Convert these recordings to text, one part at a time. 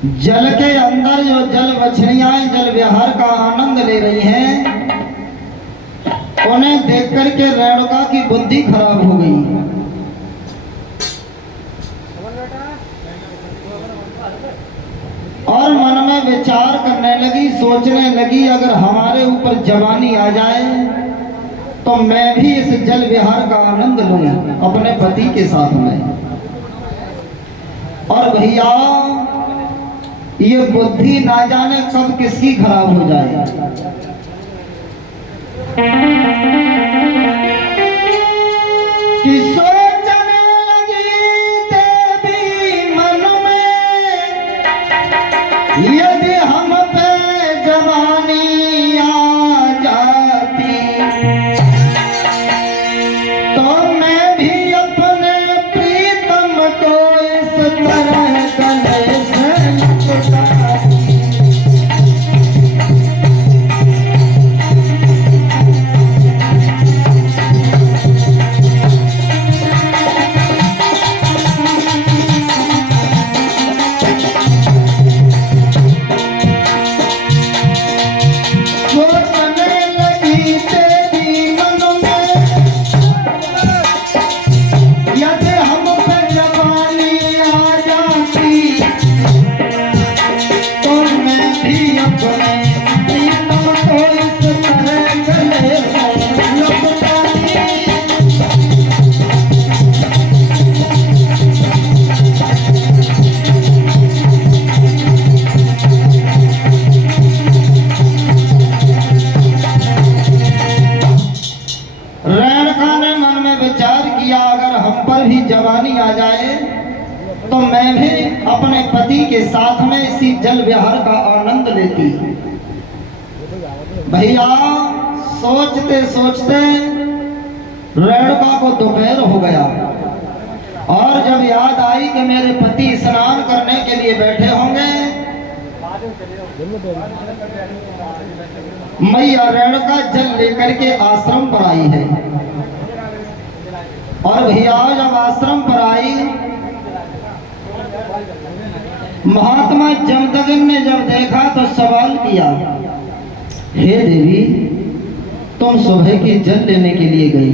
जल के अंदर जो जल बछड़ियां जल विहार का आनंद ले रही हैं, उन्हें देख करके रेणुका की बुद्धि खराब हो गई और मन में विचार करने लगी, सोचने लगी, अगर हमारे ऊपर जवानी आ जाए तो मैं भी इस जल विहार का आनंद लूं अपने पति के साथ में। और भैया ये बुद्धि ना जाने कब किसकी खराब हो जाए। कि सोचने लगी देवी मन में, यदि हम पे जवानी आ जाती तो मैं भी अपने प्रीतम को इस तरह गले से लपटाती। जवानी आ जाए तो मैं भी अपने पति के साथ में इसी जल विहार का आनंद लेती। भैया सोचते सोचते रेणुका को दोपहर हो गया और जब याद आई कि मेरे पति स्नान करने के लिए बैठे होंगे, मैया रेणुका जल लेकर के आश्रम पर आई है। और भैया जब आश्रम पर आई, महात्मा जमदग्नि ने जब देखा तो सवाल किया, हे देवी तुम सुबह की जल लेने के लिए गई,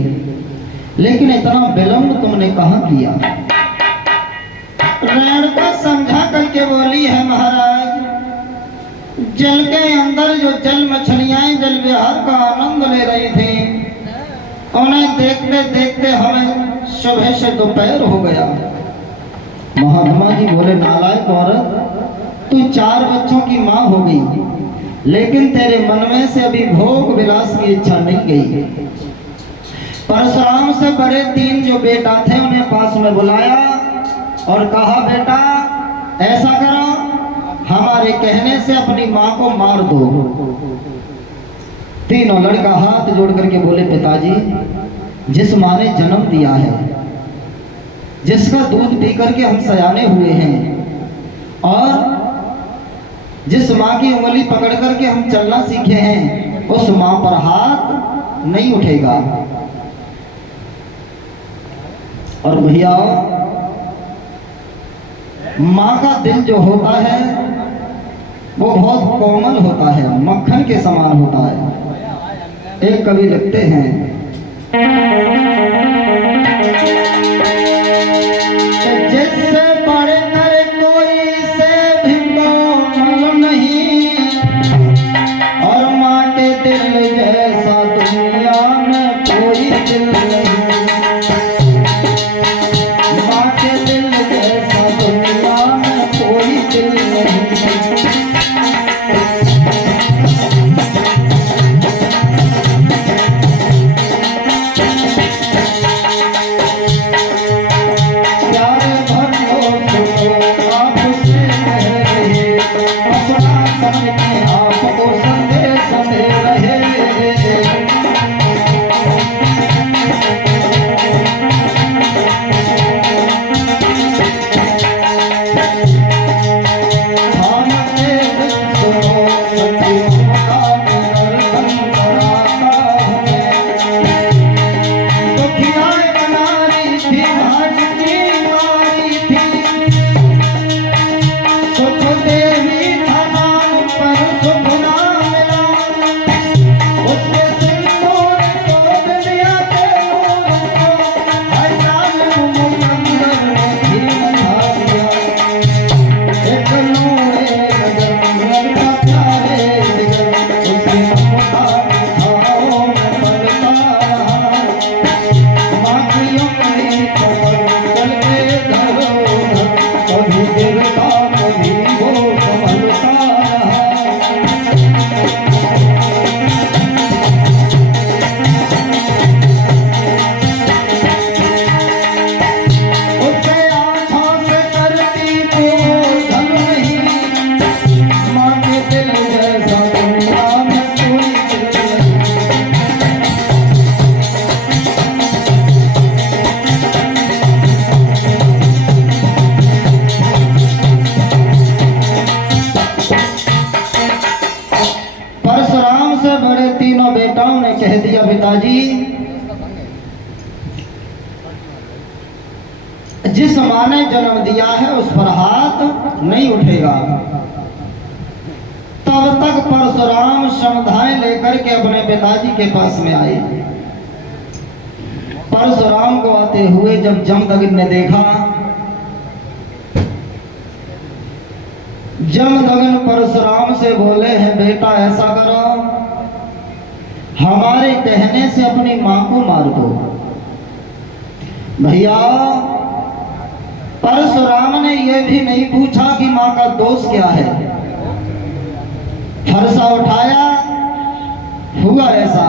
लेकिन इतना विलंब तुमने कहाँ किया? रेणुका समझा करके बोली है, महाराज जल के अंदर जो जल मछलियां जल विहार का आनंद ले रही थी, उन्हें देखते देखते हमें सुबह से दोपहर हो गया। महात्मा जी बोले, नालायक औरत, तू 4 बच्चों की माँ हो गई, लेकिन तेरे मन में से अभी भोग विलास की इच्छा नहीं गई। परशुराम से बड़े 3 जो बेटा थे उन्हें पास में बुलाया और कहा, बेटा ऐसा करो, हमारे कहने से अपनी माँ को मार दो। तीनों लड़का हाथ जोड़ करके बोले, पिताजी जिस माँ ने जन्म दिया है, जिसका दूध पी करके हम सयाने हुए हैं और जिस माँ की उंगली पकड़ करके हम चलना सीखे हैं, उस माँ पर हाथ नहीं उठेगा। और भैया माँ का दिल जो होता है वो बहुत कोमल होता है, मक्खन के समान होता है। एक कवि लिखते हैं, जिससे बढ़कर कोई से भी कोमल नहीं, और माँ के दिल जैसा दुनिया में कोई दिल नहीं। माँ के दिल जैसा दुनिया में कोई दिल नहीं। माँ ने जन्म दिया है उस पर हाथ नहीं उठेगा। तब तक परशुराम श्रद्धाएं लेकर के अपने पिताजी के पास में आए। परशुराम को आते हुए जब जमदग्नि ने देखा, जमदग्नि परशुराम से बोले हैं, बेटा ऐसा करो, हमारे कहने से अपनी मां को मार दो। भैया परशुराम ने यह भी नहीं पूछा कि मां का दोष क्या है। फरसा उठाया, हुआ ऐसा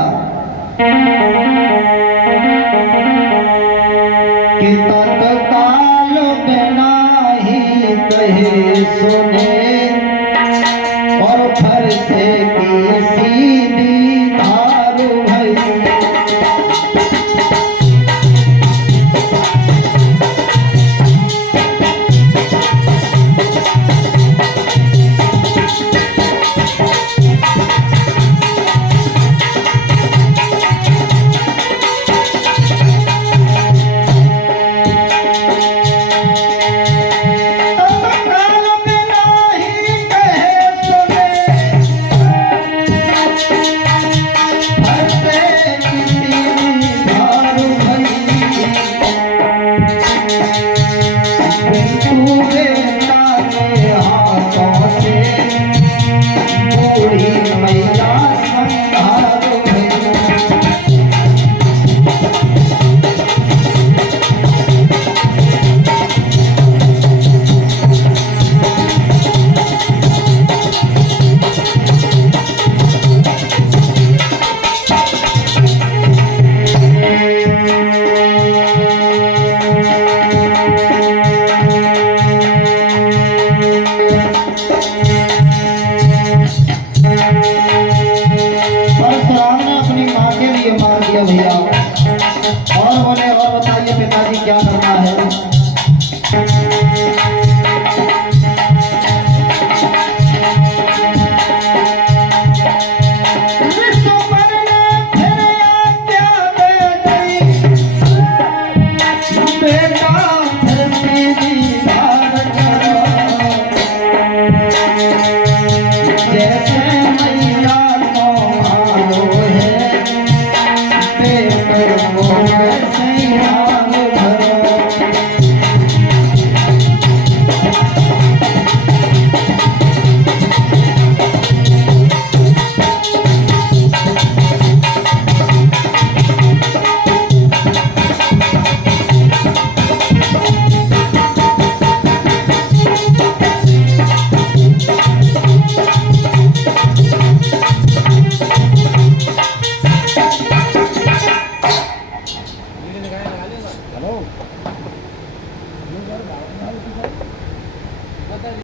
कि तत्काल बिना ही कहे सुने